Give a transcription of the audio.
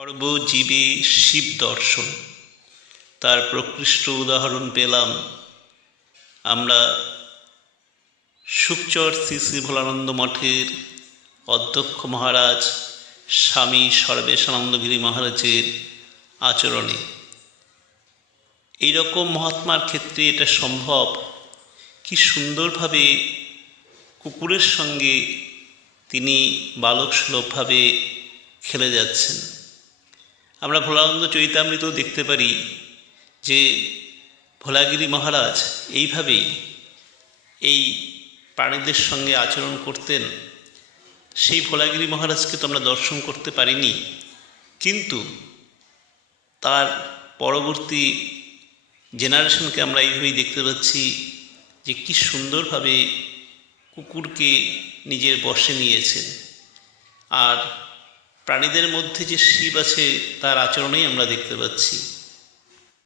সর্বজীবে শিব দর্শন। তার প্রকৃষ্ট উদাহরণ পেলাম আমরা সুখচর শ্রী শ্রী ভোলানন্দ মঠের অধ্যক্ষ মহারাজ স্বামী সর্বেশানন্দগিরি মহারাজের আচরণে। এইরকম মহাত্মার ক্ষেত্রে এটা সম্ভব? কি সুন্দরভাবে কুকুরের সঙ্গে তিনি বালক সুলভভাবে খেলে যাচ্ছেন? আমরা ভোলানন্দ চৈতামৃত দেখতে পারি যে ভোলাগিরি মহারাজ এইভাবেই এই প্রাণীদের সঙ্গে আচরণ করতেন। সেই ভোলাগিরি মহারাজকে তো আমরা দর্শন করতে পারিনি। কিন্তু তার পরবর্তী জেনারেশনকে আমরা এইভাবেই দেখতে পাচ্ছি যে কি সুন্দরভাবে কুকুরকে নিজের বসে নিয়েছেন। আর প্রাণীদের মধ্যে যে শিব আছে তার আচরণেই আমরা দেখতে পাচ্ছি।